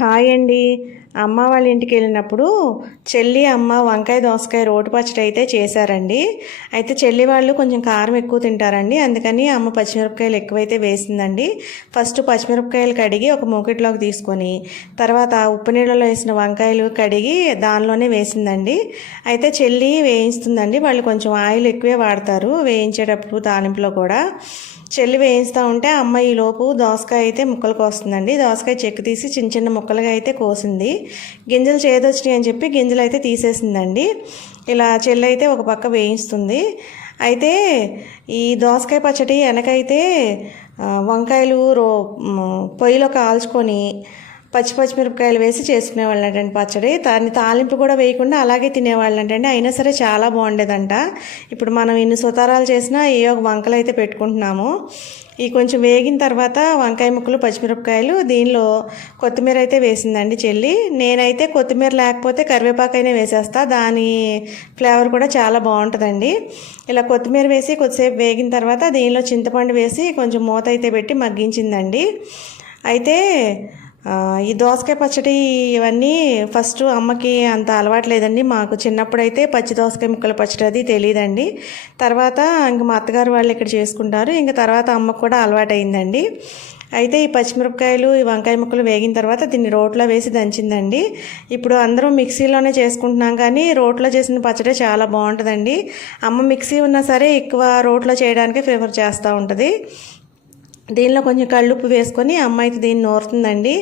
Hi అండి. అమ్మ వాళ్ళ ఇంటికి వెళ్ళినప్పుడు చెల్లి అమ్మ వంకాయ దోసకాయ రోటి పచ్చడి అయితే చేశారండి. అయితే చెల్లి వాళ్ళు కొంచెం కారం ఎక్కువ తింటారండి. అందుకని అమ్మ పచ్చిమిరపకాయలు ఎక్కువైతే వేసిందండి. ఫస్ట్ పచ్చిమిరపకాయలు కడిగి ఒక మూకిట్లోకి తీసుకొని తర్వాత ఉప్పు నీళ్ళలో వేసిన వంకాయలు కడిగి దానిలోనే వేసిందండి. అయితే చెల్లి వేయిస్తుందండి వాళ్ళు కొంచెం ఆయిల్ ఎక్కువే వాడతారు వేయించేటప్పుడు తాలింపులో కూడా. చెల్లి వేయిస్తూ ఉంటే అమ్మ ఈలోపు లోపు దోసకాయ అయితే ముక్కలు కోస్తుందండి. దోసకాయ చెక్కు తీసి చిన్న చిన్న ముక్కలుగా అయితే కోసింది. గింజలు చేదొచ్చినాయి అని చెప్పి గింజలు అయితే తీసేసిందండి. ఇలా చెల్లి అయితే ఒక పక్క వేయిస్తుంది. అయితే ఈ దోసకాయ పచ్చడి వెనకైతే వంకాయలు రో పొయ్యిలో కాల్చుకొని పచ్చి పచ్చిమిరపకాయలు వేసి చేసుకునేవాళ్ళంటండి పచ్చడి. దాన్ని తాలింపు కూడా వేయకుండా అలాగే తినేవాళ్ళంటండి. అయినా సరే చాలా బాగుండేదంట. ఇప్పుడు మనం ఇన్ని సుతారాలు చేసినా ఏ ఒక వంకలు అయితే పెట్టుకుంటున్నాము. ఈ కొంచెం వేగిన తర్వాత వంకాయ ముక్కలు పచ్చిమిరపకాయలు దీనిలో కొత్తిమీర అయితే వేసిందండి చెల్లి. నేనైతే కొత్తిమీర లేకపోతే కరివేపాకైనా వేసేస్తా. దాని ఫ్లేవర్ కూడా చాలా బాగుంటుందండి. ఇలా కొత్తిమీర వేసి కొద్దిసేపు వేగిన తర్వాత దీనిలో చింతపండు వేసి కొంచెం మూత అయితే పెట్టి మగ్గించిందండి. అయితే ఈ దోసకాయ పచ్చడి ఇవన్నీ ఫస్ట్ అమ్మకి అంత అలవాటు లేదండి. మాకు చిన్నప్పుడైతే పచ్చి దోసకాయ ముక్కల పచ్చడి అది తెలియదండి తర్వాత ఇంక మా అత్తగారు వాళ్ళు ఇక్కడ చేసుకుంటారు. ఇంక తర్వాత అమ్మకు కూడా అలవాటు అయిందండి అయితే ఈ పచ్చిమిరపకాయలు ఈ వంకాయ ముక్కలు వేగిన తర్వాత దీన్ని రోట్లో వేసి దంచిందండి. ఇప్పుడు అందరూ మిక్సీలోనే చేసుకుంటున్నాం కానీ రోట్లో చేసిన పచ్చడి చాలా బాగుంటుందండి. అమ్మ మిక్సీ ఉన్నా సరే ఎక్కువ రోట్లో చేయడానికే ప్రిఫర్ చేస్తూ ఉంటుంది. దీనిలో కొంచెం కళ్ళుప్పు వేసుకొని అమ్మ అయితే దీన్ని నోరుతుందండి.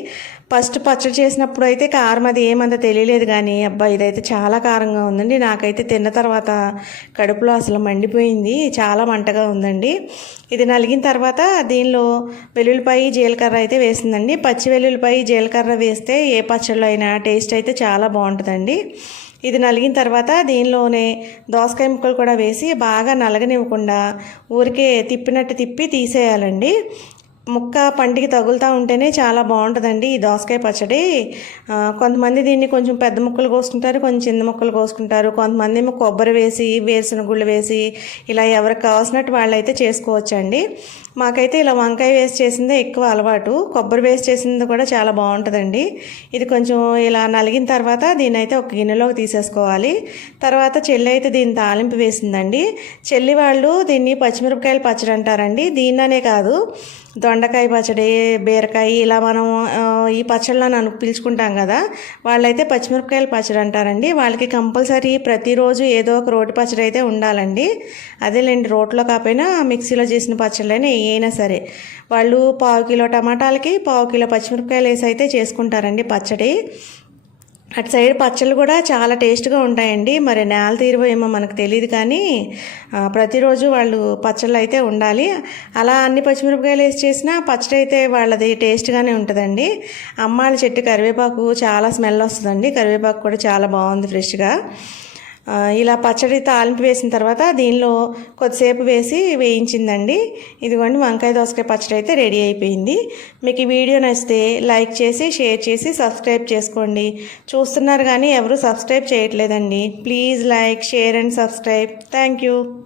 ఫస్ట్ పచ్చడి చేసినప్పుడు అయితే కారం అది ఏమంత తెలియలేదు కానీ అబ్బా ఇదైతే చాలా కారంగా ఉందండి. నాకైతే తిన్న తర్వాత కడుపులో అసలు మండిపోయింది. చాలా మంటగా ఉందండి. ఇది నలిగిన తర్వాత దీనిలో వెల్లుల్లిపాయ జీలకర్ర అయితే వేసిందండి. పచ్చి వెల్లుల్లిపాయ జీలకర్ర వేస్తే ఏ పచ్చడిలో అయినా టేస్ట్ అయితే చాలా బాగుంటుందండి. ఇది నలిగిన తర్వాత దీనిలోనే దోసకాయ ముక్కలు కూడా వేసి బాగా నలగనివ్వకుండా ఊరికే తిప్పినట్టు తిప్పి తీసేయాలండి. ముక్క పంటికి తగులుతూ ఉంటేనే చాలా బాగుంటుందండి ఈ దోసకాయ పచ్చడి. కొంతమంది దీన్ని కొంచెం పెద్ద ముక్కలు కోసుకుంటారు కొంచెం చిన్న ముక్కలు కోసుకుంటారు. కొంతమంది ఏమో కొబ్బరి వేసి వేరుసిన గుళ్ళు వేసి ఇలా ఎవరికి కావాల్సినట్టు వాళ్ళైతే చేసుకోవచ్చండి. మాకైతే ఇలా వంకాయ వేసి చేసిందే ఎక్కువ అలవాటు. కొబ్బరి వేసి చేసింది కూడా చాలా బాగుంటుందండి. ఇది కొంచెం ఇలా నలిగిన తర్వాత దీన్ని అయితే ఒక గిన్నెలోకి తీసేసుకోవాలి. తర్వాత చెల్లి అయితే దీన్ని తాలింపు వేసిందండి. చెల్లి వాళ్ళు దీన్ని పచ్చిమిరపకాయలు పచ్చడి అంటారండి. దీన్ననే కాదు దొండకాయ పచ్చడి బీరకాయ ఇలా మనం ఈ పచ్చళ్ళని అను పిలుచుకుంటాం కదా వాళ్ళైతే పచ్చిమిరపకాయల పచ్చడి అంటారండి. వాళ్ళకి కంపల్సరీ ప్రతిరోజు ఏదో ఒక రోటి పచ్చడి అయితే ఉండాలండి. అదేలేండి రోట్లో కాకపోయినా మిక్సీలో చేసిన పచ్చళ్ళైనా అయినా సరే. వాళ్ళు పావు కిలో టమాటాలకి పావు కిలో పచ్చిమిరపకాయలు వేసి అయితే చేసుకుంటారండి పచ్చడి. అటు సైడ్ పచ్చళ్ళు కూడా చాలా టేస్ట్గా ఉంటాయండి. మరి నేల తీరువో ఏమో మనకు తెలియదు కానీ ప్రతిరోజు వాళ్ళు పచ్చళ్ళు అయితే ఉండాలి. అలా అన్ని పచ్చిమిరపకాయలు వేసి చేసినా పచ్చడి అయితే వాళ్ళది టేస్ట్గానే ఉంటుందండి. అమ్మాళ్ళ చెట్టు కరివేపాకు చాలా స్మెల్ వస్తుందండి. కరివేపాకు కూడా చాలా బాగుంది ఫ్రెష్గా. ఇలా పచ్చడి తాలింపు వేసిన తర్వాత దీనిలో కొద్దిసేపు వేసి వేయించిందండి. ఇదిగోండి వంకాయ దోసకాయ పచ్చడి అయితే రెడీ అయిపోయింది. మీకు ఈ వీడియో నచ్చితే లైక్ చేసి షేర్ చేసి సబ్స్క్రైబ్ చేసుకోండి. చూస్తున్నారు కానీ ఎవరు సబ్స్క్రైబ్ చేయట్లేదండి. Please like share and subscribe. Thank